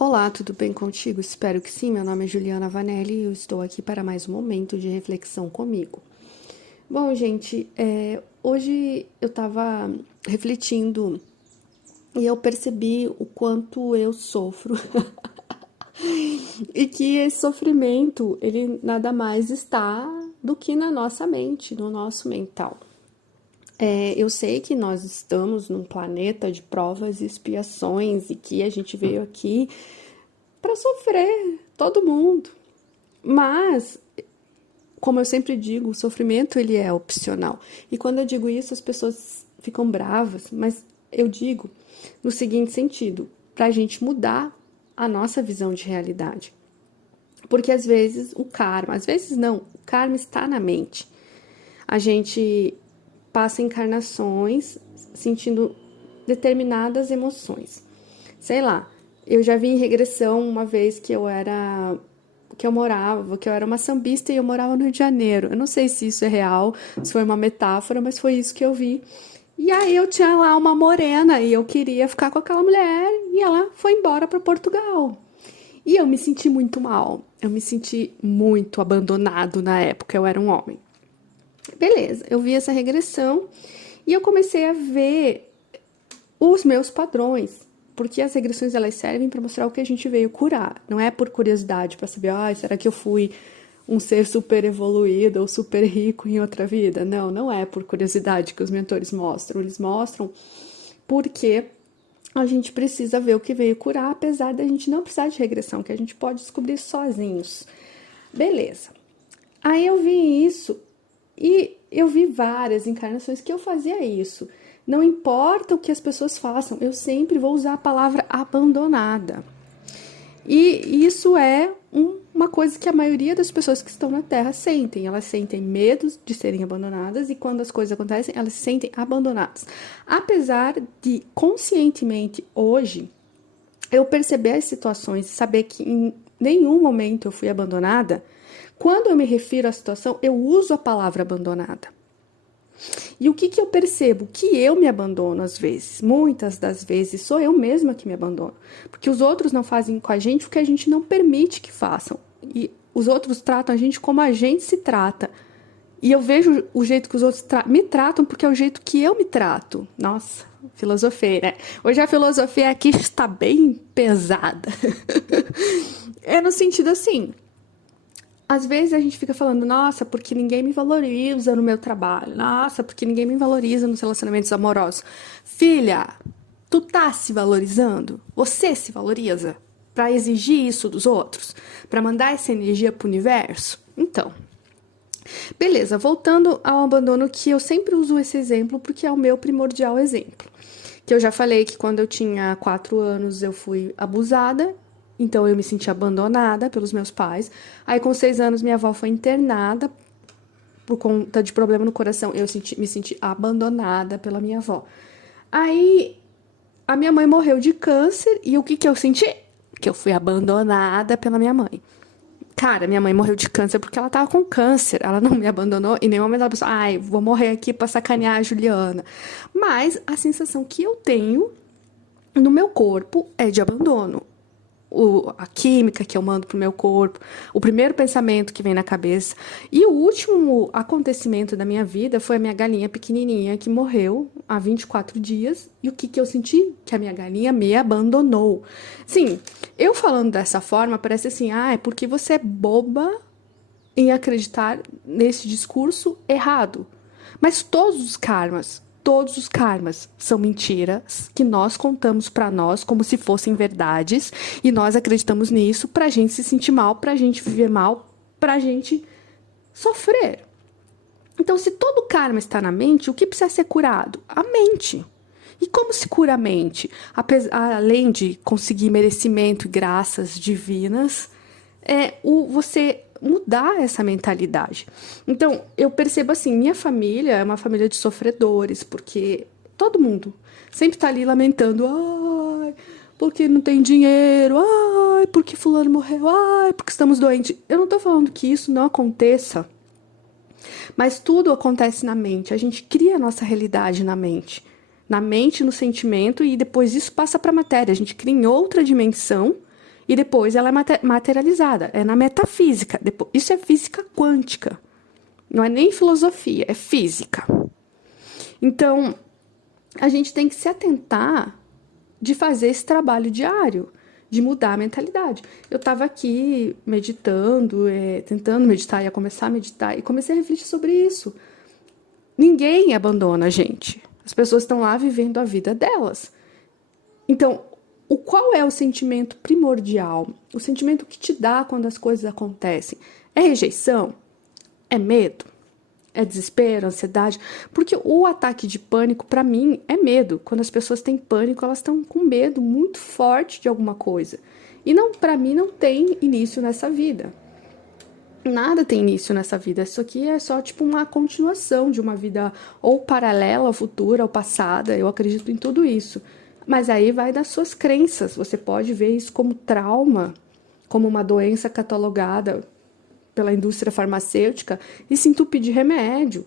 Olá, tudo bem contigo? Espero que sim. Meu nome é Juliana Vanelli e eu estou aqui para mais um momento de reflexão comigo. Bom, gente, hoje eu estava refletindo e eu percebi o quanto eu sofro e que esse sofrimento, ele nada mais está do que na nossa mente, no nosso mental. Eu sei que nós estamos num planeta de provas e expiações e que a gente veio aqui para sofrer, todo mundo. Mas, como eu sempre digo, o sofrimento ele é opcional. E quando eu digo isso, as pessoas ficam bravas, mas eu digo no seguinte sentido, para a gente mudar a nossa visão de realidade. Porque às vezes o karma, às vezes não, o karma está na mente. A gente passa encarnações sentindo determinadas emoções. Sei lá, eu já vi em regressão uma vez que eu era uma sambista e eu morava no Rio de Janeiro. Eu não sei se isso é real, se foi uma metáfora, mas foi isso que eu vi. E aí eu tinha lá uma morena e eu queria ficar com aquela mulher e ela foi embora para Portugal. E eu me senti muito mal. Eu me senti muito abandonado na época, eu era um homem. Beleza, eu vi essa regressão e eu comecei a ver os meus padrões, porque as regressões elas servem para mostrar o que a gente veio curar, não é por curiosidade para saber, será que eu fui um ser super evoluído ou super rico em outra vida? Não, não é por curiosidade que os mentores mostram, eles mostram porque a gente precisa ver o que veio curar, apesar da gente não precisar de regressão, que a gente pode descobrir sozinhos. Beleza. Aí eu vi isso e eu vi várias encarnações que eu fazia isso. Não importa o que as pessoas façam, eu sempre vou usar a palavra abandonada. E isso é uma coisa que a maioria das pessoas que estão na Terra sentem. Elas sentem medo de serem abandonadas e quando as coisas acontecem, elas se sentem abandonadas. Apesar de, conscientemente, hoje, eu perceber as situações e saber que em nenhum momento eu fui abandonada, quando eu me refiro à situação, eu uso a palavra abandonada. E o que eu percebo? Que eu me abandono às vezes. Muitas das vezes sou eu mesma que me abandono. Porque os outros não fazem com a gente o que a gente não permite que façam. E os outros tratam a gente como a gente se trata. E eu vejo o jeito que os outros me tratam porque é o jeito que eu me trato. Nossa, filosofei, né? Hoje a filosofia aqui está bem pesada. É no sentido assim... Às vezes a gente fica falando, nossa, porque ninguém me valoriza no meu trabalho. Nossa, porque ninguém me valoriza nos relacionamentos amorosos. Filha, tu tá se valorizando? Você se valoriza? Pra exigir isso dos outros? Pra mandar essa energia pro universo? Então, beleza, voltando ao abandono, que eu sempre uso esse exemplo porque é o meu primordial exemplo. Que eu já falei que quando eu tinha 4 anos eu fui abusada. Então, eu me senti abandonada pelos meus pais. Aí, com 6 anos, minha avó foi internada por conta de problema no coração. Me senti abandonada pela minha avó. Aí, a minha mãe morreu de câncer. E o que eu senti? Que eu fui abandonada pela minha mãe. Cara, minha mãe morreu de câncer porque ela tava com câncer. Ela não me abandonou e em nenhum momento ela pensou, vou morrer aqui pra sacanear a Juliana. Mas a sensação que eu tenho no meu corpo é de abandono. A química que eu mando pro meu corpo, o primeiro pensamento que vem na cabeça. E o último acontecimento da minha vida foi a minha galinha pequenininha que morreu há 24 dias. E o que eu senti? Que a minha galinha me abandonou. Sim, eu falando dessa forma, parece assim, é porque você é boba em acreditar nesse discurso errado. Mas todos os karmas são mentiras que nós contamos pra nós como se fossem verdades e nós acreditamos nisso pra gente se sentir mal, pra gente viver mal, pra gente sofrer. Então, se todo karma está na mente, o que precisa ser curado? A mente. E como se cura a mente? Além de conseguir merecimento e graças divinas, você mudar essa mentalidade. Então, eu percebo assim, minha família é uma família de sofredores, porque todo mundo sempre tá ali lamentando, porque não tem dinheiro, porque fulano morreu, porque estamos doentes. Eu não tô falando que isso não aconteça, mas tudo acontece na mente. A gente cria a nossa realidade na mente, no sentimento, e depois isso passa para a matéria. A gente cria em outra dimensão e depois ela é materializada, é na metafísica. Isso é física quântica, não é nem filosofia, é física. Então, a gente tem que se atentar de fazer esse trabalho diário, de mudar a mentalidade. Eu estava aqui meditando, tentando meditar, ia começar a meditar, e comecei a refletir sobre isso. Ninguém abandona a gente. As pessoas estão lá vivendo a vida delas. Então, qual é o sentimento primordial? O sentimento que te dá quando as coisas acontecem? É rejeição? É medo? É desespero, ansiedade? Porque o ataque de pânico, para mim, é medo. Quando as pessoas têm pânico, elas estão com medo muito forte de alguma coisa. E não, para mim, não tem início nessa vida. Nada tem início nessa vida. Isso aqui é só tipo uma continuação de uma vida ou paralela, futura, ou passada. Eu acredito em tudo isso. Mas aí vai das suas crenças. Você pode ver isso como trauma, como uma doença catalogada pela indústria farmacêutica e se entupir de remédio,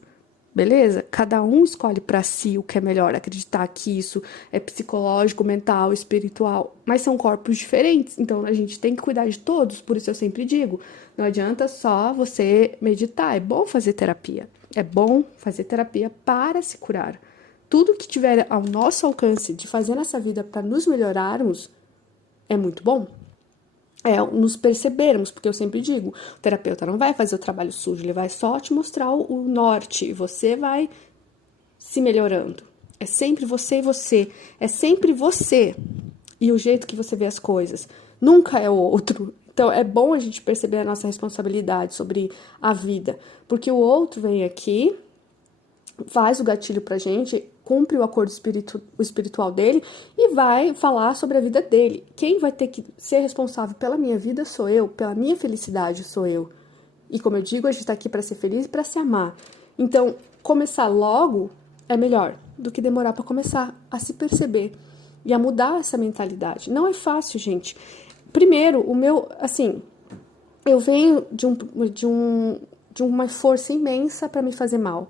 beleza? Cada um escolhe para si o que é melhor, acreditar que isso é psicológico, mental, espiritual, mas são corpos diferentes, então a gente tem que cuidar de todos, por isso eu sempre digo, não adianta só você meditar, é bom fazer terapia para se curar. Tudo que tiver ao nosso alcance de fazer nessa vida para nos melhorarmos é muito bom. Nos percebermos, porque eu sempre digo, o terapeuta não vai fazer o trabalho sujo, ele vai só te mostrar o norte, e você vai se melhorando. É sempre você e você, é sempre você e o jeito que você vê as coisas, nunca é o outro. Então é bom a gente perceber a nossa responsabilidade sobre a vida, porque o outro vem aqui, faz o gatilho pra gente, cumpre o acordo espiritual dele e vai falar sobre a vida dele. Quem vai ter que ser responsável pela minha vida sou eu, pela minha felicidade sou eu. E como eu digo, a gente tá aqui para ser feliz e para se amar. Então, começar logo é melhor do que demorar para começar a se perceber e a mudar essa mentalidade. Não é fácil, gente. Primeiro, eu venho de uma força imensa para me fazer mal.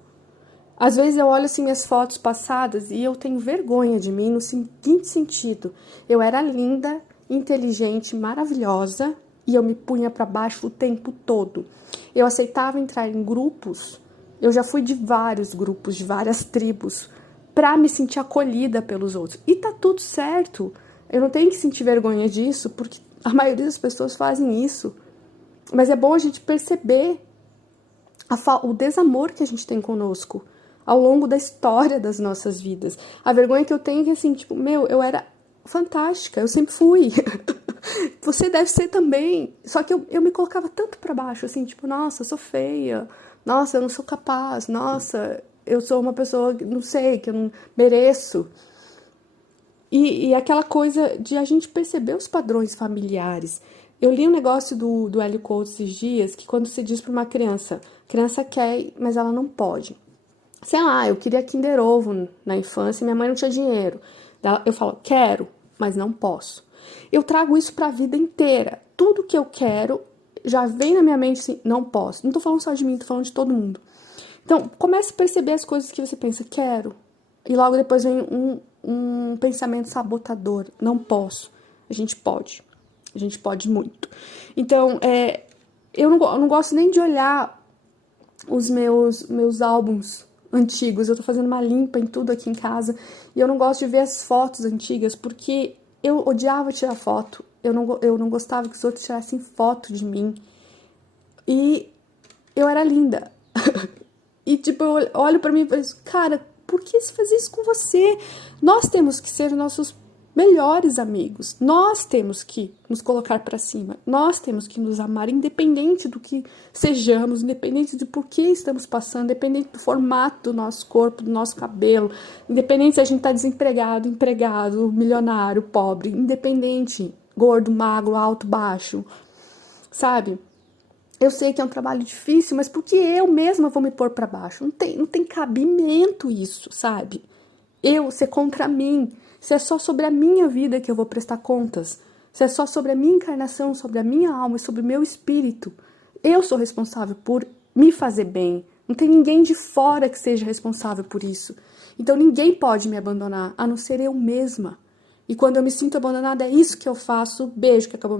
Às vezes eu olho assim minhas fotos passadas e eu tenho vergonha de mim no seguinte sentido. Eu era linda, inteligente, maravilhosa e eu me punha para baixo o tempo todo. Eu aceitava entrar em grupos, eu já fui de vários grupos, de várias tribos, para me sentir acolhida pelos outros. E tá tudo certo, eu não tenho que sentir vergonha disso, porque a maioria das pessoas fazem isso. Mas é bom a gente perceber o desamor que a gente tem conosco ao longo da história das nossas vidas. A vergonha que eu tenho é que, assim, tipo, eu era fantástica, eu sempre fui. Você deve ser também. Só que eu me colocava tanto pra baixo, assim, tipo, nossa, eu sou feia, nossa, eu não sou capaz, nossa, eu sou uma pessoa, não sei, que eu não mereço. E aquela coisa de a gente perceber os padrões familiares. Eu li um negócio do Hélio Couto esses dias, que quando se diz pra uma criança, a criança quer, mas ela não pode. Sei lá, eu queria Kinder Ovo na infância e minha mãe não tinha dinheiro. Eu falo, quero, mas não posso. Eu trago isso pra vida inteira. Tudo que eu quero já vem na minha mente assim, não posso. Não tô falando só de mim, tô falando de todo mundo. Então, comece a perceber as coisas que você pensa, quero. E logo depois vem um pensamento sabotador, não posso. A gente pode muito. Então, eu não gosto nem de olhar os meus álbuns antigos, eu tô fazendo uma limpa em tudo aqui em casa, e eu não gosto de ver as fotos antigas, porque eu odiava tirar foto, eu não gostava que os outros tirassem foto de mim, e eu era linda, e tipo, eu olho pra mim e penso, cara, por que se fazer isso com você? Nós temos que ser nossos melhores amigos, nós temos que nos colocar pra cima, nós temos que nos amar, independente do que sejamos, independente de por que estamos passando, independente do formato do nosso corpo, do nosso cabelo, independente se a gente tá desempregado, empregado, milionário, pobre, independente, gordo, magro, alto, baixo, sabe? Eu sei que é um trabalho difícil, mas porque eu mesma vou me pôr pra baixo? Não tem cabimento isso, sabe? Eu ser contra mim. Se é só sobre a minha vida que eu vou prestar contas, se é só sobre a minha encarnação, sobre a minha alma e sobre o meu espírito, eu sou responsável por me fazer bem. Não tem ninguém de fora que seja responsável por isso. Então ninguém pode me abandonar, a não ser eu mesma. E quando eu me sinto abandonada, é isso que eu faço. Beijo, que acabou.